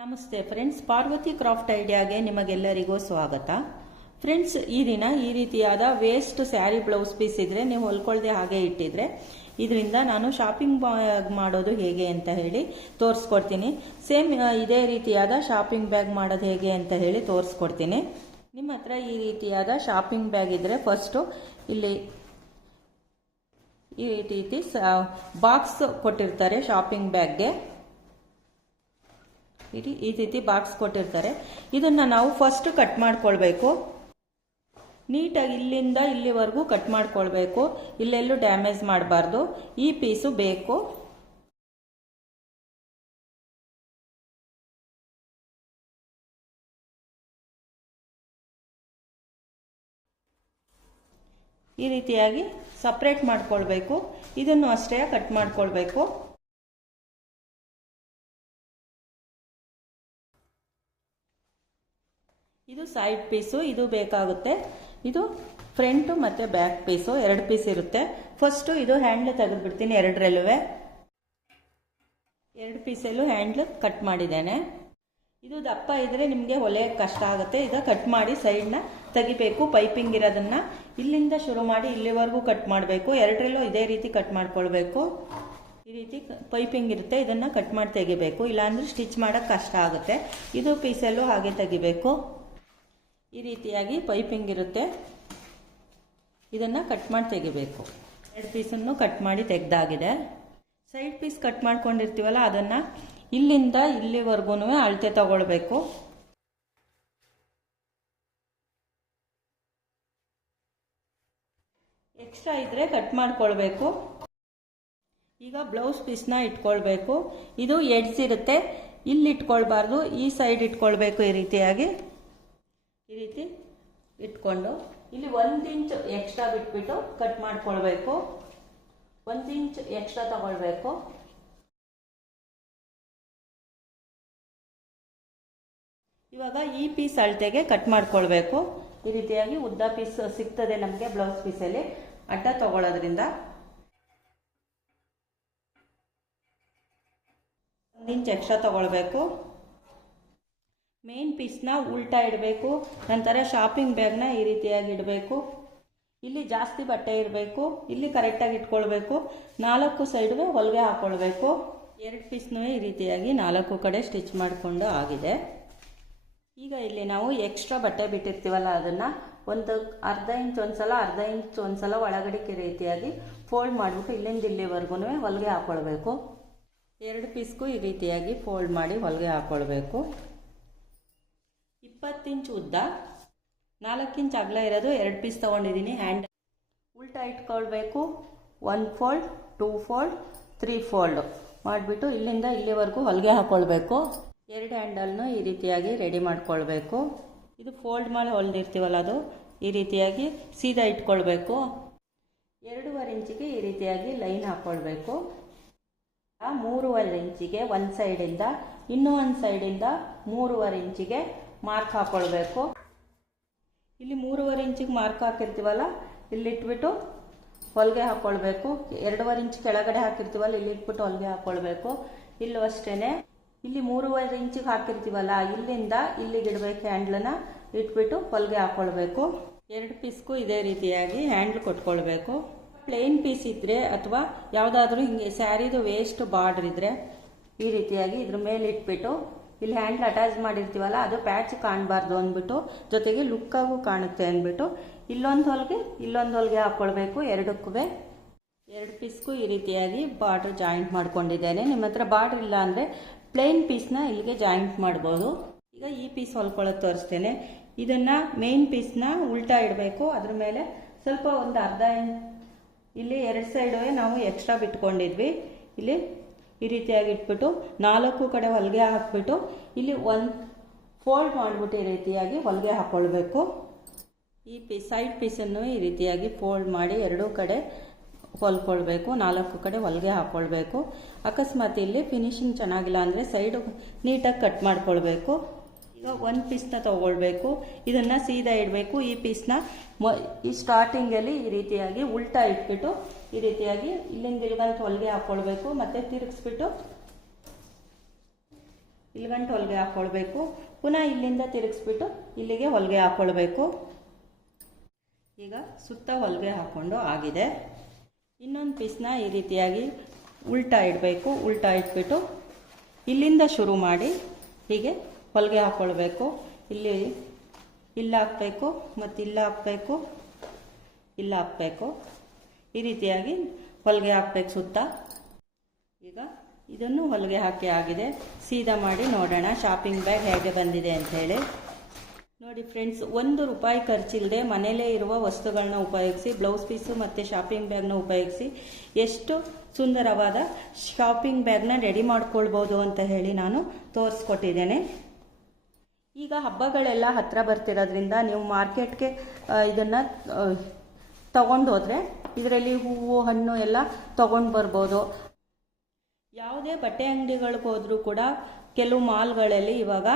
ನಮಸ್ತೆ friends, Parvati craft ಐಡಿಯಾಗೆ ನಿಮಗೆಲ್ಲರಿಗೂ ಸ್ವಾಗತ. ಫ್ರೆಂಡ್ಸ್, ಈ ದಿನ ಈ ರೀತಿಯಾದ ವೇಸ್ಟ್ ಸ್ಯಾರಿ ಬ್ಲೌಸ್ ಪೀಸ್ ಇದ್ರೆ ನೀವು ಹೊಲ್ಕೊಳ್ದೆ ಹಾಗೆ ಇಟ್ಟಿದ್ರೆ ಇದರಿಂದ ನಾನು ಶಾಪಿಂಗ್ ಬ್ಯಾಗ್ ಮಾಡೋದು ಹೇಗೆ ಅಂತ ಹೇಳಿ ತೋರಿಸ್ಕೊಡ್ತೀನಿ. ಸೇಮ್ ಇದೇ ರೀತಿಯಾದ ಶಾಪಿಂಗ್ ಬ್ಯಾಗ್ ಮಾಡೋದು ಹೇಗೆ ಅಂತ ಹೇಳಿ ತೋರಿಸ್ಕೊಡ್ತೀನಿ. ನಿಮ್ಮ ಹತ್ರ ಈ ರೀತಿಯಾದ ಶಾಪಿಂಗ್ ಬ್ಯಾಗ್ ಇದ್ರೆ ಫಸ್ಟು ಇಲ್ಲಿ ಈ ರೀತಿ ಬಾಕ್ಸ್ ಕೊಟ್ಟಿರ್ತಾರೆ. ಶಾಪಿಂಗ್ ಬ್ಯಾಗ್ಗೆ ಈ ರೀತಿ ಬಾಕ್ಸ್ ಕೊಟ್ಟಿರ್ತಾರೆ. ಇದನ್ನ ನಾವು ಫಸ್ಟ್ ಕಟ್ ಮಾಡ್ಕೊಳ್ಬೇಕು. ನೀಟಾಗಿ ಇಲ್ಲಿಂದ ಇಲ್ಲಿವರೆಗೂ ಕಟ್ ಮಾಡ್ಕೊಳ್ಬೇಕು. ಇಲ್ಲೆಲ್ಲೂ ಡ್ಯಾಮೇಜ್ ಮಾಡಬಾರ್ದು. ಈ ಪೀಸು ಬೇಕು. ಈ ರೀತಿಯಾಗಿ ಸಪ್ರೇಟ್ ಮಾಡ್ಕೊಳ್ಬೇಕು. ಇದನ್ನು ಅಷ್ಟೇ ಕಟ್ ಮಾಡ್ಕೊಳ್ಬೇಕು. ಇದು ಸೈಡ್ ಪೀಸು, ಇದು ಬೇಕಾಗುತ್ತೆ. ಇದು ಫ್ರಂಟ್ ಮತ್ತು ಬ್ಯಾಕ್ ಪೀಸು, 2 ಪೀಸ್ ಇರುತ್ತೆ. ಫಸ್ಟು ಇದು ಹ್ಯಾಂಡ್ಲ್ ತೆಗೆದುಬಿಡ್ತೀನಿ. 2 ಪೀಸಲ್ಲೂ ಹ್ಯಾಂಡ್ಲ್ ಕಟ್ ಮಾಡಿದ್ದೇನೆ. ಇದು ದಪ್ಪ ಇದ್ರೆ ನಿಮಗೆ ಹೊಲೆಯಕ್ಕೆ ಕಷ್ಟ ಆಗುತ್ತೆ. ಈಗ ಕಟ್ ಮಾಡಿ ಸೈಡ್ನ ತೆಗಿಬೇಕು. ಪೈಪಿಂಗ್ ಇರೋದನ್ನ ಇಲ್ಲಿಂದ ಶುರು ಮಾಡಿ ಇಲ್ಲಿವರೆಗೂ ಕಟ್ ಮಾಡಬೇಕು. 2ರಲ್ಲೂ ಇದೇ ರೀತಿ ಕಟ್ ಮಾಡ್ಕೊಳ್ಬೇಕು. ಈ ರೀತಿ ಪೈಪಿಂಗ್ ಇರುತ್ತೆ, ಇದನ್ನು ಕಟ್ ಮಾಡಿ ತೆಗಿಬೇಕು. ಇಲ್ಲಾಂದ್ರೆ ಸ್ಟಿಚ್ ಮಾಡೋಕ್ಕೆ ಕಷ್ಟ ಆಗುತ್ತೆ. ಇದು ಪೀಸಲ್ಲೂ ಹಾಗೆ ತೆಗಿಬೇಕು. ಈ ರೀತಿಯಾಗಿ ಪೈಪಿಂಗ್ ಇರುತ್ತೆ, ಇದನ್ನು ಕಟ್ ಮಾಡಿ ತೆಗಿಬೇಕು. 2 ಪೀಸನ್ನು ಕಟ್ ಮಾಡಿ ತೆಗೆದಾಗಿದೆ. ಸೈಡ್ ಪೀಸ್ ಕಟ್ ಮಾಡ್ಕೊಂಡಿರ್ತೀವಲ್ಲ ಅದನ್ನು ಇಲ್ಲಿಂದ ಇಲ್ಲಿವರೆಗೂ ಅಳತೆ ತಗೊಳ್ಬೇಕು. ಎಕ್ಸ್ಟ್ರಾ ಇದ್ರೆ ಕಟ್ ಮಾಡ್ಕೊಳ್ಬೇಕು. ಈಗ ಬ್ಲೌಸ್ ಪೀಸ್ನ ಇಟ್ಕೊಳ್ಬೇಕು. ಇದು ಎಡ್ಜ್ ಇರುತ್ತೆ, ಇಲ್ಲಿ ಇಟ್ಕೊಳ್ಬಾರ್ದು, ಈ ಸೈಡ್ ಇಟ್ಕೊಳ್ಬೇಕು. ಈ ರೀತಿ ಇಟ್ಕೊಂಡು ಇಲ್ಲಿ 1 ಇಂಚ್ ಎಕ್ಸ್ಟ್ರಾ ಬಿಟ್ಬಿಟ್ಟು ಕಟ್ ಮಾಡ್ಕೊಳ್ಬೇಕು. 1 ಇಂಚ್ ಎಕ್ಸ್ಟ್ರಾ ತಗೊಳ್ಬೇಕು. ಇವಾಗ ಈ ಪೀಸ್ ಅಳತೆಗೆ ಕಟ್ ಮಾಡ್ಕೊಳ್ಬೇಕು. ಈ ರೀತಿಯಾಗಿ ಉದ್ದ ಪೀಸ್ ಸಿಗ್ತದೆ ನಮಗೆ ಬ್ಲೌಸ್ ಪೀಸಲ್ಲಿ. ಅಡ್ಡ ತಗೊಳ್ಳೋದ್ರಿಂದ 1 ಇಂಚ್ ಎಕ್ಸ್ಟ್ರಾ ತಗೊಳ್ಬೇಕು. ಮೇನ್ ಪೀಸ್ನ ಉಲ್ಟಾ ಇಡಬೇಕು. ನಂತರ ಶಾಪಿಂಗ್ ಬ್ಯಾಗ್ನ ಈ ರೀತಿಯಾಗಿ ಇಡಬೇಕು. ಇಲ್ಲಿ ಜಾಸ್ತಿ ಬಟ್ಟೆ ಇರಬೇಕು, ಇಲ್ಲಿ ಕರೆಕ್ಟಾಗಿ ಇಟ್ಕೊಳ್ಬೇಕು. 4 ಸೈಡ್ಗೆ ಹೊಲಿಗೆ ಹಾಕೊಳ್ಬೇಕು. 2 ಪೀಸ್ನೂ ಈ ರೀತಿಯಾಗಿ 4 ಕಡೆ ಸ್ಟಿಚ್ ಮಾಡಿಕೊಂಡು ಆಗಿದೆ. ಈಗ ಇಲ್ಲಿ ನಾವು ಎಕ್ಸ್ಟ್ರಾ ಬಟ್ಟೆ ಬಿಟ್ಟಿರ್ತೀವಲ್ಲ ಅದನ್ನು ಒಂದು ಅರ್ಧ ಇಂಚ್ ಒಂದ್ಸಲ, ಅರ್ಧ ಇಂಚ್ ಒಂದ್ಸಲ ಒಳಗಡೆ ರೀತಿಯಾಗಿ ಫೋಲ್ಡ್ ಮಾಡಿಬಿಟ್ಟು ಇಲ್ಲಿಂದ ಇಲ್ಲಿವರೆಗೂ ಹೊಲಿಗೆ ಹಾಕೊಳ್ಬೇಕು. 2 ಪೀಸ್ಗೂ ಈ ರೀತಿಯಾಗಿ ಫೋಲ್ಡ್ ಮಾಡಿ ಹೊಲಿಗೆ ಹಾಕೊಳ್ಬೇಕು. 20 ಇಂಚ್ ಉದ್ದ, 4 ಇಂಚ್ ಅಗಲ ಇರೋದು 2 ಪೀಸ್ ತೊಗೊಂಡಿದ್ದೀನಿ. ಹ್ಯಾಂಡ್ ಉಲ್ಟಾ ಇಟ್ಕೊಳ್ಬೇಕು. 1 ಫೋಲ್ಡ್, 2 ಫೋಲ್ಡ್, 3 ಫೋಲ್ಡ್ ಮಾಡಿಬಿಟ್ಟು ಇಲ್ಲಿಂದ ಇಲ್ಲಿವರೆಗೂ ಹೊಲಿಗೆ ಹಾಕ್ಕೊಳ್ಬೇಕು. 2 ಹ್ಯಾಂಡಲ್ನು ಈ ರೀತಿಯಾಗಿ ರೆಡಿ ಮಾಡ್ಕೊಳ್ಬೇಕು. ಇದು ಫೋಲ್ಡ್ ಮಾಡಿ ಹೊಲಿದಿರ್ತೀವಲ್ಲ ಅದು ಈ ರೀತಿಯಾಗಿ ಸೀದಾ ಇಟ್ಕೊಳ್ಬೇಕು. 2.5 ಇಂಚಿಗೆ ಈ ರೀತಿಯಾಗಿ ಲೈನ್ ಹಾಕ್ಕೊಳ್ಬೇಕು. 3.5 ಇಂಚಿಗೆ ಒಂದು ಸೈಡಿಂದ, ಇನ್ನೂ ಒಂದು ಸೈಡಿಂದ 3.5 ಇಂಚಿಗೆ ಮಾರ್ಕ್ ಹಾಕ್ಕೊಳ್ಬೇಕು. ಇಲ್ಲಿ 3.5 ಇಂಚಿಗೆ ಮಾರ್ಕ್ ಹಾಕಿರ್ತೀವಲ್ಲ ಇಲ್ಲಿ ಇಟ್ಬಿಟ್ಟು ಹೊಲಿಗೆ ಹಾಕ್ಕೊಳ್ಬೇಕು. 2.5 ಇಂಚ್ ಕೆಳಗಡೆ ಹಾಕಿರ್ತೀವಲ್ಲ ಇಲ್ಲಿ ಇಟ್ಬಿಟ್ಟು ಹೊಲಿಗೆ ಹಾಕ್ಕೊಳ್ಬೇಕು. ಇಲ್ಲೂ ಅಷ್ಟೇ, ಇಲ್ಲಿ 3.5 ಇಂಚಿಗೆ ಹಾಕಿರ್ತೀವಲ್ಲ ಇಲ್ಲಿಂದ ಇಲ್ಲಿಗೆ ಇಡಬೇಕು. ಹ್ಯಾಂಡ್ಲನ್ನ ಇಟ್ಬಿಟ್ಟು ಹೊಲಿಗೆ ಹಾಕ್ಕೊಳ್ಬೇಕು. 2 ಪೀಸ್ಗೂ ಇದೇ ರೀತಿಯಾಗಿ ಹ್ಯಾಂಡ್ಲ್ ಕೊಟ್ಕೊಳ್ಬೇಕು. ಪ್ಲೇನ್ ಪೀಸ್ ಇದ್ದರೆ ಅಥವಾ ಯಾವುದಾದ್ರೂ ಹಿಂಗೆ ಸ್ಯಾರಿದು ವೇಸ್ಟ್ ಬಾರ್ಡ್ರ್ ಇದ್ದರೆ ಈ ರೀತಿಯಾಗಿ ಇದ್ರ ಮೇಲೆ ಇಟ್ಬಿಟ್ಟು ಇಲ್ಲಿ ಹ್ಯಾಂಡ್ಲ್ ಅಟ್ಯಾಚ್ ಮಾಡಿರ್ತೀವಲ್ಲ ಅದು ಪ್ಯಾಚ್ ಕಾಣಬಾರ್ದು ಅಂದ್ಬಿಟ್ಟು, ಜೊತೆಗೆ ಲುಕ್ಕಾಗೂ ಕಾಣುತ್ತೆ ಅಂದ್ಬಿಟ್ಟು ಇಲ್ಲೊಂದು ಹೊಲಿಗೆ ಹಾಕ್ಕೊಳ್ಬೇಕು. 2ಕ್ಕೂ 2 ಪೀಸ್ಗೂ ಈ ರೀತಿಯಾಗಿ ಬಾರ್ಡ್ರ್ ಜಾಯಿಂಟ್ ಮಾಡ್ಕೊಂಡಿದ್ದೇನೆ. ನಿಮ್ಮ ಹತ್ರ ಬಾರ್ಡ್ರ್ ಇಲ್ಲ ಅಂದರೆ ಪ್ಲೇನ್ ಪೀಸ್ನ ಇಲ್ಲಿಗೆ ಜಾಯಿಂಟ್ ಮಾಡ್ಬೋದು. ಈಗ ಈ ಪೀಸ್ ಹೊಲ್ಕೊಳ್ಳೋದು ತೋರಿಸ್ತೇನೆ. ಇದನ್ನು ಮೇನ್ ಪೀಸ್ನ ಉಲ್ಟಾ ಇಡಬೇಕು. ಅದ್ರ ಮೇಲೆ ಸ್ವಲ್ಪ ಒಂದು ಅರ್ಧ ಇಲ್ಲಿ 2 ಸೈಡು ನಾವು ಎಕ್ಸ್ಟ್ರಾ ಬಿಟ್ಕೊಂಡಿದ್ವಿ. ಇಲ್ಲಿ ಈ ರೀತಿಯಾಗಿ ಇಟ್ಬಿಟ್ಟು 4 ಕಡೆ ಹೊಲಿಗೆ ಹಾಕ್ಬಿಟ್ಟು ಇಲ್ಲಿ 1 ಫೋಲ್ಡ್ ಮಾಡಿಬಿಟ್ಟು ಈ ರೀತಿಯಾಗಿ ಹೊಲಿಗೆ ಹಾಕ್ಕೊಳ್ಬೇಕು. ಈ ಸೈಡ್ ಪೀಸನ್ನು ಈ ರೀತಿಯಾಗಿ ಫೋಲ್ಡ್ ಮಾಡಿ 2 ಕಡೆ ಹೊಲ್ಕೊಳ್ಬೇಕು. 4 ಕಡೆ ಹೊಲಿಗೆ ಹಾಕ್ಕೊಳ್ಬೇಕು. ಅಕಸ್ಮಾತ್ ಇಲ್ಲಿ ಫಿನಿಶಿಂಗ್ ಚೆನ್ನಾಗಿಲ್ಲ ಅಂದರೆ ಸೈಡು ನೀಟಾಗಿ ಕಟ್ ಮಾಡ್ಕೊಳ್ಬೇಕು. ಈಗ 1 ಪೀಸ್ನ ತಗೊಳ್ಬೇಕು. ಇದನ್ನು ಸೀದಾ ಇಡಬೇಕು. ಈ ಪೀಸ್ನ ಈ ಸ್ಟಾರ್ಟಿಂಗಲ್ಲಿ ಈ ರೀತಿಯಾಗಿ ಉಲ್ಟಾ ಇಟ್ಬಿಟ್ಟು ಈ ರೀತಿಯಾಗಿ ಇಲ್ಲಿಂದ ಇಲ್ಲಿಗಂತ ಹೊಲಿಗೆ ಹಾಕ್ಕೊಳ್ಬೇಕು. ಮತ್ತು ತಿರುಗಿಸ್ಬಿಟ್ಟು ಇಲ್ಲಿಗಂಟು ಹೊಲಿಗೆ ಹಾಕ್ಕೊಳ್ಬೇಕು. ಪುನಃ ಇಲ್ಲಿಂದ ತಿರುಗಿಸ್ಬಿಟ್ಟು ಇಲ್ಲಿಗೆ ಹೊಲಿಗೆ ಹಾಕ್ಕೊಳ್ಬೇಕು. ಈಗ ಸುತ್ತ ಹೊಲಿಗೆ ಹಾಕ್ಕೊಂಡು ಆಗಿದೆ. ಇನ್ನೊಂದು ಪೀಸ್ನ ಈ ರೀತಿಯಾಗಿ ಉಲ್ಟಾ ಇಡಬೇಕು. ಉಲ್ಟಾ ಇಟ್ಬಿಟ್ಟು ಇಲ್ಲಿಂದ ಶುರು ಮಾಡಿ ಹೀಗೆ ಹೊಲಿಗೆ ಹಾಕ್ಕೊಳ್ಬೇಕು. ಇಲ್ಲ ಹಾಕಬೇಕು ಮತ್ತು ಇಲ್ಲ ಹಾಕಬೇಕು, ಇಲ್ಲ ಹಾಕಬೇಕು. ಈ ರೀತಿಯಾಗಿ ಹೊಲಿಗೆ ಹಾಕಬೇಕು ಸುತ್ತ. ಈಗ ಇದನ್ನು ಹೊಲಿಗೆ ಹಾಕಿ ಆಗಿದೆ. ಸೀದಾ ಮಾಡಿ ನೋಡೋಣ ಶಾಪಿಂಗ್ ಬ್ಯಾಗ್ ಹೇಗೆ ಬಂದಿದೆ ಅಂಥೇಳಿ. ನೋಡಿ ಫ್ರೆಂಡ್ಸ್, ₹1 ಖರ್ಚಿಲ್ಲದೆ ಮನೆಯಲ್ಲೇ ಇರುವ ವಸ್ತುಗಳನ್ನ ಉಪಯೋಗಿಸಿ, ಬ್ಲೌಸ್ ಪೀಸು ಮತ್ತು ಶಾಪಿಂಗ್ ಬ್ಯಾಗ್ನ ಉಪಯೋಗಿಸಿ ಎಷ್ಟು ಸುಂದರವಾದ ಶಾಪಿಂಗ್ ಬ್ಯಾಗ್ನ ರೆಡಿ ಮಾಡ್ಕೊಳ್ಬೋದು ಅಂತ ಹೇಳಿ ನಾನು ತೋರಿಸ್ಕೊಟ್ಟಿದ್ದೇನೆ. ಈಗ ಹಬ್ಬಗಳೆಲ್ಲ ಹತ್ತಿರ ಬರ್ತಿರೋದ್ರಿಂದ ನೀವು ಮಾರ್ಕೆಟ್ಗೆ ಇದನ್ನು ತಗೊಂಡು ಹೋದರೆ ಇದರಲ್ಲಿ ಹೂವು ಹಣ್ಣು ಎಲ್ಲ ತೊಗೊಂಡು ಬರ್ಬೋದು. ಯಾವುದೇ ಬಟ್ಟೆ ಅಂಗಡಿಗಳಿಗೆ ಹೋದರೂ ಕೂಡ ಕೆಲವು ಮಾಲ್ಗಳಲ್ಲಿ ಇವಾಗ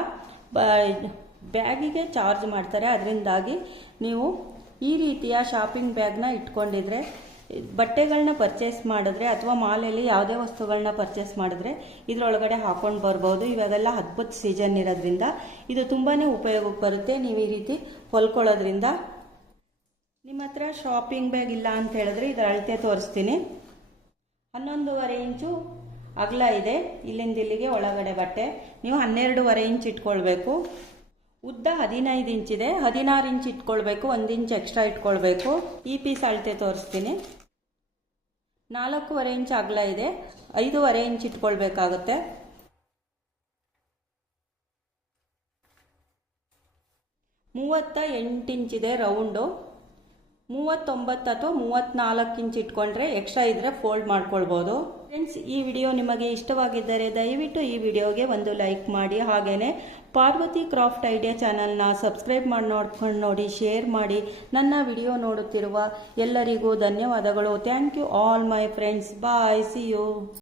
ಬ್ಯಾಗಿಗೆ ಚಾರ್ಜ್ ಮಾಡ್ತಾರೆ. ಅದರಿಂದಾಗಿ ನೀವು ಈ ರೀತಿಯ ಶಾಪಿಂಗ್ ಬ್ಯಾಗ್ನ ಇಟ್ಕೊಂಡಿದ್ರೆ, ಬಟ್ಟೆಗಳನ್ನ ಪರ್ಚೇಸ್ ಮಾಡಿದ್ರೆ ಅಥವಾ ಮಾಲಲ್ಲಿ ಯಾವುದೇ ವಸ್ತುಗಳನ್ನ ಪರ್ಚೇಸ್ ಮಾಡಿದ್ರೆ ಇದರೊಳಗಡೆ ಹಾಕೊಂಡು ಬರ್ಬೋದು. ಇವಾಗೆಲ್ಲ ಹಬ್ಬದ ಸೀಸನ್ ಇರೋದ್ರಿಂದ ಇದು ತುಂಬಾ ಉಪಯೋಗಕ್ಕೆ ಬರುತ್ತೆ. ನೀವು ಈ ರೀತಿ ಹೊಲ್ಕೊಳ್ಳೋದ್ರಿಂದ. ನಿಮ್ಮ ಹತ್ರ ಶಾಪಿಂಗ್ ಬ್ಯಾಗ್ ಇಲ್ಲ ಅಂತ ಹೇಳಿದ್ರೆ ಇದರ ಅಳತೆ ತೋರಿಸ್ತೀನಿ. 11.5 ಇಂಚು ಅಗಲ ಇದೆ. ಇಲ್ಲಿಂದ ಇಲ್ಲಿಗೆ ಒಳಗಡೆ ಬಟ್ಟೆ ನೀವು 12.5 ಇಂಚ್ ಇಟ್ಕೊಳ್ಬೇಕು. ಉದ್ದ 15 ಇಂಚಿದೆ. 16 ಇಂಚ್ ಇಟ್ಕೊಳ್ಬೇಕು. 1 ಇಂಚ್ ಎಕ್ಸ್ಟ್ರಾ ಇಟ್ಕೊಳ್ಬೇಕು. ಈ ಪೀಸ್ ಅಳತೆ ತೋರಿಸ್ತೀನಿ. 4.5 ಇಂಚ್ ಅಗಲ ಇದೆ. 5.5 ಇಂಚ್ ಇಟ್ಕೊಳ್ಬೇಕಾಗುತ್ತೆ. 38 ಇಂಚಿದೆ ರೌಂಡು. 39 ಅಥವಾ 34 ಇಂಚ್ ಇಟ್ಕೊಂಡ್ರೆ ಎಕ್ಸ್ಟ್ರಾ ಇದ್ದರೆ ಫೋಲ್ಡ್ ಮಾಡ್ಕೊಳ್ಬೋದು. ಫ್ರೆಂಡ್ಸ್, ಈ ವಿಡಿಯೋ ನಿಮಗೆ ಇಷ್ಟವಾಗಿದ್ದರೆ ದಯವಿಟ್ಟು ಈ ವಿಡಿಯೋಗೆ ಒಂದು ಲೈಕ್ ಮಾಡಿ. ಹಾಗೆಯೇ ಪಾರ್ವತಿ ಕ್ರಾಫ್ಟ್ ಐಡಿಯಾ ಚಾನಲ್ನ ಸಬ್ಸ್ಕ್ರೈಬ್ ಮಾಡಿ ನೋಡ್ಕೊಂಡು ನೋಡಿ, ಶೇರ್ ಮಾಡಿ. ನನ್ನ ವಿಡಿಯೋ ನೋಡುತ್ತಿರುವ ಎಲ್ಲರಿಗೂ ಧನ್ಯವಾದಗಳು. Thank you all my friends. Bye. See you.